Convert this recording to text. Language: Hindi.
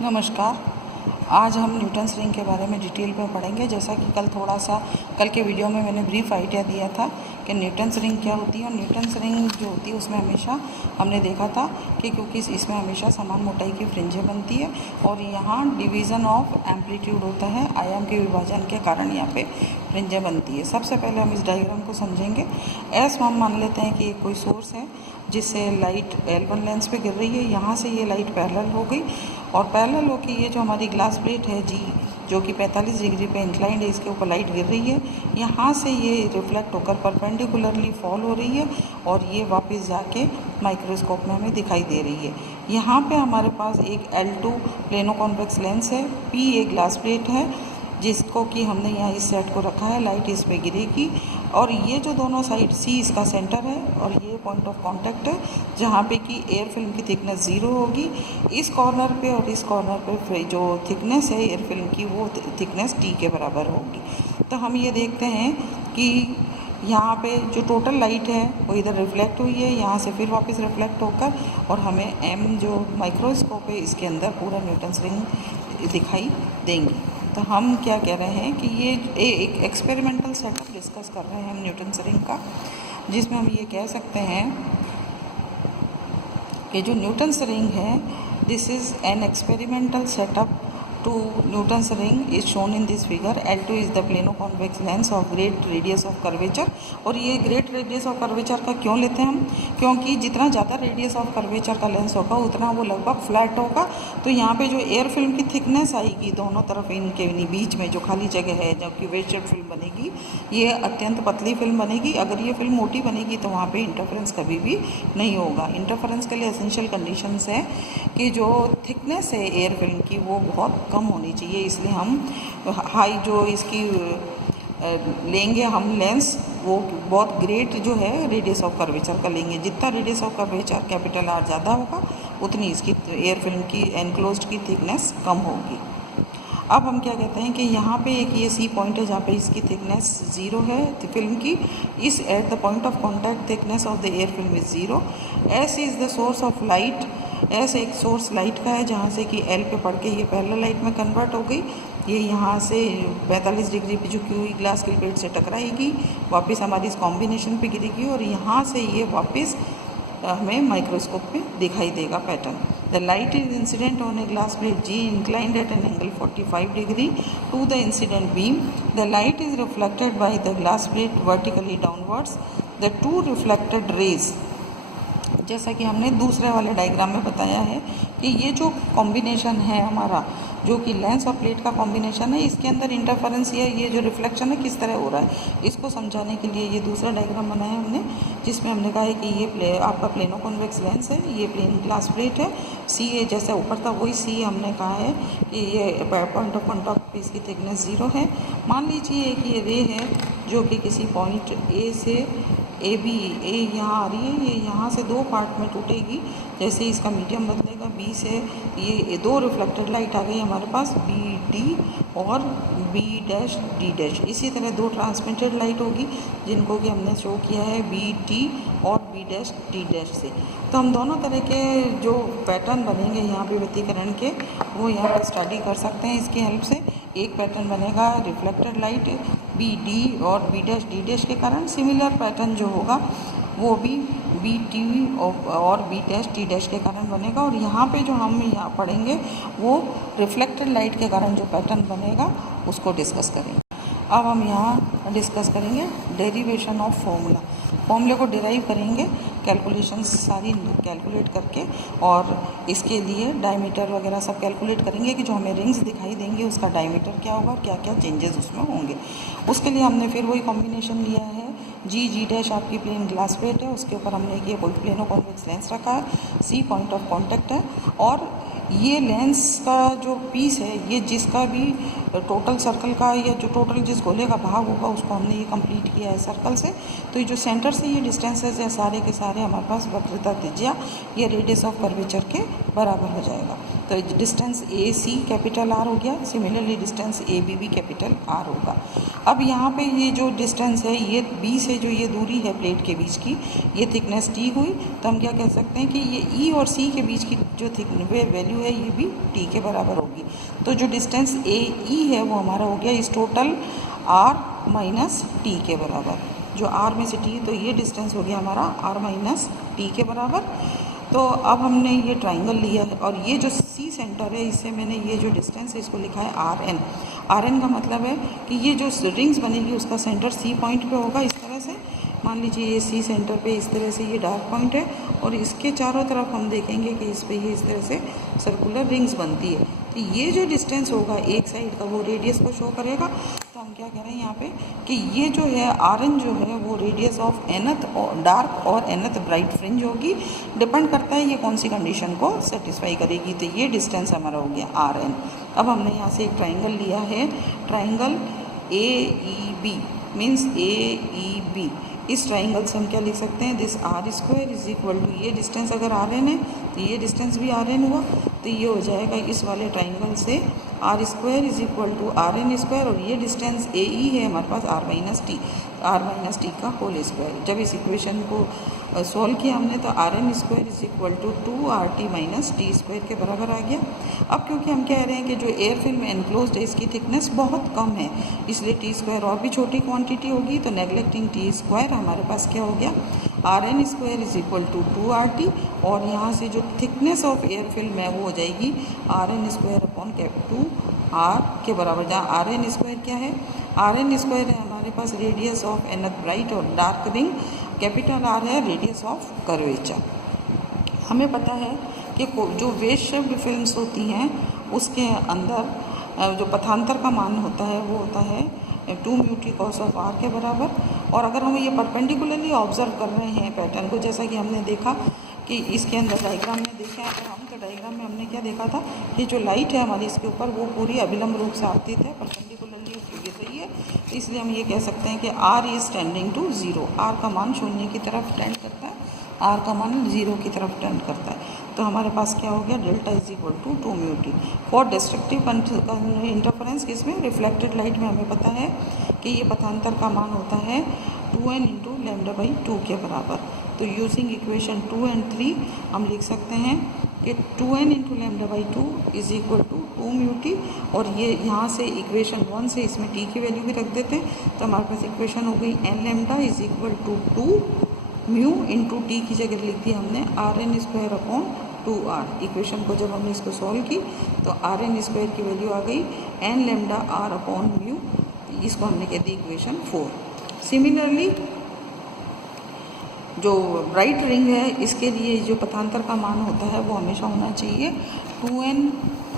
नमस्कार। आज हम न्यूटन्स रिंग के बारे में डिटेल में पढ़ेंगे। जैसा कि कल के वीडियो में मैंने ब्रीफ आइडिया दिया था कि न्यूटन्स रिंग क्या होती है। और न्यूटन्स रिंग जो होती है उसमें हमेशा हमने देखा था कि क्योंकि इसमें हमेशा समान मोटाई की फ्रिंजें बनती है और यहाँ डिवीज़न ऑफ एम्पलीट्यूड होता है, आयाम के विभाजन के कारण यहाँ पे फ्रिंजें बनती है। सबसे पहले हम इस डायग्राम को समझेंगे। एस हम मान लेते हैं कि कोई सोर्स है जिससे लाइट L1 लेंस पे गिर रही है। यहाँ से ये लाइट पैरेलल हो गई और पैरेलल होकर ये जो हमारी ग्लास प्लेट है G जो कि 45 डिग्री पे इंक्लाइंड है, इसके ऊपर लाइट गिर रही है। यहाँ से ये रिफ्लेक्ट होकर परपेंडिकुलरली फॉल हो रही है और ये वापस जाके माइक्रोस्कोप में हमें दिखाई दे रही है। यहाँ पे हमारे पास एक L2 प्लेनो कॉन्वेक्स लेंस है, P एक ग्लास प्लेट है जिसको कि हमने यहाँ इस सेट को रखा है। लाइट इस पे गिरेगी और ये जो दोनों साइड C इसका सेंटर है और ये पॉइंट ऑफ कांटेक्ट है जहाँ पे कि एयर फिल्म की थिकनेस 0 होगी। इस कॉर्नर पे और इस कॉर्नर पे जो थिकनेस है एयर फिल्म की वो थिकनेस T के बराबर होगी। तो हम ये देखते हैं कि यहाँ पे जो टोटल लाइट है वो इधर रिफ्लेक्ट हुई है, यहाँ से फिर वापस रिफ्लेक्ट होकर और हमें M जो माइक्रोस्कोप है इसके अंदर पूरा न्यूटन्स रिंग दिखाई देंगी। तो हम क्या कह रहे हैं कि ये एक एक्सपेरिमेंटल सेटअप डिस्कस कर रहे हैं हम न्यूटन्स रिंग का, जिसमें हम ये कह सकते हैं कि जो न्यूटन्स रिंग है this is an experimental setup to Newton's ring is shown in this figure. L2 is the plano-convex lens of great radius of curvature। और ये ग्रेट रेडियस ऑफ कर्वेचर का क्यों लेते हैं हम? क्योंकि जितना ज़्यादा रेडियस ऑफ कर्वेचर का लेंस होगा उतना वो लगभग फ्लैट होगा। तो यहाँ पे जो एयर फिल्म की थिकनेस आएगी दोनों तरफ इनके बीच में जो खाली जगह है जबकि वेव शेप फिल्म बनेगी, ये अत्यंत पतली फिल्म बनेगी। अगर ये फिल्म मोटी बनेगी तो वहाँ पे इंटरफेरेंस कभी भी नहीं होगा। इंटरफेरेंस के लिए एसेंशियल कंडीशंस है कि जो थिकनेस है एयर फिल्म की वो बहुत कम होनी चाहिए। इसलिए हम हाई जो इसकी लेंगे हम लेंस वो बहुत ग्रेट जो है रेडियस ऑफ कर्वेचर का लेंगे। जितना radius of curvature capital R ज़्यादा होगा उतनी इसकी एयर फिल्म की एनक्लोज्ड की थिकनेस कम होगी। अब हम क्या कहते हैं कि यहाँ पे एक ये C पॉइंट है जहाँ पे इसकी थिकनेस 0 है फिल्म की। इस at the point of contact thickness of the air film is 0। S is the source of light. S एक सोर्स लाइट का है जहाँ से कि L पे पड़ के ये पैरेलल लाइट में कन्वर्ट हो गई। ये यहाँ से 45 डिग्री पे झुकी हुई ग्लास की प्लेट से टकराएगी, वापस हमारी इस कॉम्बिनेशन पे गिरेगी और यहाँ से ये वापस हमें माइक्रोस्कोप में दिखाई देगा pattern. The light is incident on a glass plate G inclined at an angle 45 degree to the incident beam. The light is reflected by the glass plate vertically downwards. The two reflected rays, जैसा कि हमने दूसरे वाले डायग्राम में बताया है कि ये जो कॉम्बिनेशन है हमारा जो कि लेंस और प्लेट का कॉम्बिनेशन है, इसके अंदर इंटरफेरेंस या ये जो रिफ्लेक्शन है किस तरह हो रहा है इसको समझाने के लिए ये दूसरा डायग्राम बनाया हमने, जिसमें हमने कहा है कि ये आपका प्लेनो कॉन्वेक्स लेंस है, ये प्लेन ग्लास प्लेट है। C है जैसे ऊपर था वही C हमने कहा है कि ये पॉइंट ऑफ कॉन्टैक्ट पे इसकी थिकनेस 0 है। मान लीजिए कि ये रे है जो कि किसी पॉइंट A से A यहाँ आ रही है, ये यहाँ से दो पार्ट में टूटेगी। जैसे इसका मीडियम बदलेगा B से ये दो रिफ्लेक्टेड लाइट आ गई हमारे पास BD और B', D'। इसी तरह दो ट्रांसमिटेड लाइट होगी जिनको कि हमने शो किया है BT और B', D' से। तो हम दोनों तरह के जो पैटर्न बनेंगे यहाँ पे व्यतिकरण के वो यहाँ पर स्टडी कर सकते हैं इसकी हेल्प से। एक पैटर्न बनेगा रिफ्लेक्टेड लाइट BD और B', D' के कारण। सिमिलर पैटर्न जो होगा वो भी BT और B', D' के कारण बनेगा। और यहाँ पे जो हम यहाँ पढ़ेंगे वो रिफ्लेक्टेड लाइट के कारण जो पैटर्न बनेगा उसको डिस्कस करेंगे। अब हम यहाँ डिस्कस करेंगे डेरिवेशन ऑफ फॉर्मूले को डिराइव करेंगे, कैलकुलेशंस सारी कैलकुलेट करके और इसके लिए डायमीटर वगैरह सब कैलकुलेट करेंगे कि जो हमें रिंग्स दिखाई देंगे उसका डायमीटर क्या होगा, क्या क्या चेंजेस उसमें होंगे। उसके लिए हमने फिर वही कॉम्बिनेशन लिया है G' आपकी प्लेन ग्लास प्लेट है, उसके ऊपर हमने ये कोई प्लेनो कॉन्वेक्स लेंस रखा है, C पॉइंट ऑफ कॉन्टैक्ट है और ये लेंस का जो पीस है ये जिसका भी टोटल सर्कल का या जो टोटल जिस गोले का भाग होगा उसको हमने ये कंप्लीट किया है सर्कल से। तो ये जो सेंटर से ये डिस्टेंसेस है सारे के सारे हमारे पास वक्रता त्रिज्या ये रेडियस ऑफ कर्वेचर के बराबर हो जाएगा। तो डिस्टेंस ए सी कैपिटल आर हो गया, सिमिलरली डिस्टेंस ए बी भी कैपिटल आर होगा। अब यहाँ पे ये जो डिस्टेंस है, ये बी से जो ये दूरी है प्लेट के बीच की, ये थिकनेस टी हुई, तो हम क्या कह सकते हैं कि ये ई और सी के बीच की जो वैल्यू है ये भी टी के बराबर होगी। तो जो डिस्टेंस ए ई है वो हमारा हो गया इस टोटल आर माइनस टी के बराबर, जो आर में से टी, तो ये डिस्टेंस हो गया हमारा आर माइनस टी के बराबर। तो अब हमने ये ट्राइंगल लिया है और ये जो सी सेंटर है, इससे मैंने ये जो डिस्टेंस है इसको लिखा है आर एन। आर एन का मतलब है कि ये जो रिंग्स बनेगी उसका सेंटर सी पॉइंट पे होगा। इस तरह से मान लीजिए ये सी सेंटर पे इस तरह से ये डार्क पॉइंट है और इसके चारों तरफ हम देखेंगे कि इस पे ये इस तरह से सर्कुलर रिंग्स बनती है। तो ये जो डिस्टेंस होगा एक साइड का वो रेडियस को शो करेगा। तो हम क्या कह रहे हैं यहाँ पे कि ये जो है आर एन जो है वो रेडियस ऑफ एनथ और डार्क और एनथ ब्राइट फ्रिंज होगी। डिपेंड करता है ये कौन सी कंडीशन को सेटिस्फाई करेगी। तो ये डिस्टेंस हमारा हो गया आर एन। अब हमने यहाँ से एक ट्राइंगल लिया है, triangle A E B means A E B. इस ट्राइंगल से हम क्या लिख सकते हैं, this R square is equal to, ये डिस्टेंस अगर आर एन है तो ये डिस्टेंस भी आर एन हुआ, तो ये हो जाएगा इस वाले ट्राइंगल से R square is equal to r n square, और ये डिस्टेंस ए ई है हमारे पास आर माइनस टी का होल स्क्वायर। जब इस इक्वेशन को सॉल्व किया हमने तो r n square is equal to 2RT minus t square के बराबर आ गया। अब क्योंकि हम कह रहे हैं कि जो एयर फिल्म एनक्लोज्ड है इसकी थिकनेस बहुत कम है, इसलिए टी स्क्वायर और भी छोटी क्वांटिटी होगी, तो नेगलेक्टिंग टी स्क्वायर हमारे पास क्या हो गया, r n square is equal to 2RT, और यहाँ से जो थिकनेस ऑफ एयर फिल्म है वो हो जाएगी r n square upon cap 2R के बराबर, जहाँ आर एन स्क्वायर क्या है, आर एन स्क्वायर है हमारे पास रेडियस ऑफ एनथ ब्राइट और डार्क रिंग, कैपिटल आर है रेडियस ऑफ कर्वेचर। हमें पता है कि जो वेव शेप्ड फिल्म्स होती हैं उसके अंदर जो पथांतर का मान होता है वो होता है 2 mu t cos of r के बराबर। और अगर हम ये परपेंडिकुलरली ऑब्जर्व कर रहे हैं पैटर्न को, जैसा कि हमने देखा कि इसके अंदर डायग्राम में देखें अगर हम, तो डायग्राम में हमने क्या देखा था कि जो लाइट है हमारी इसके ऊपर वो पूरी अभिलंब रूप से आपतित है, परपेंडिकुलरली गिर रही है, तो इसलिए हम ये कह सकते हैं कि r is tending to zero, आर का मान शून्य की तरफ टेंड करता है, आर का मान जीरो की तरफ टेंड करता है। तो हमारे पास क्या हो गया, delta is equal to 2 mu t. For destructive interference किसमें, रिफ्लेक्टेड लाइट में हमें पता है कि ये पथांतर का मान होता है 2n इंटू लैम्डा बाई 2 के बराबर। तो यूजिंग इक्वेशन 2 and 3 हम लिख सकते हैं कि 2n into lambda by 2 is equal to 2 mu t, और ये यहाँ से इक्वेशन 1 से इसमें टी की वैल्यू भी रख देते हैं, तो हमारे पास इक्वेशन हो गई n lambda is equal to 2 mu into t की जगह लिख दी हमने r n square upon 2R। Equation को जब हमने इसको सॉल्व की तो आर एन स्क्वायर की वैल्यू आ गई n lambda R upon mu, इसको हमने कह दी इक्वेशन 4। सिमिलरली जो ब्राइट रिंग है इसके लिए जो पथांतर का मान होता है वो हमेशा होना चाहिए 2n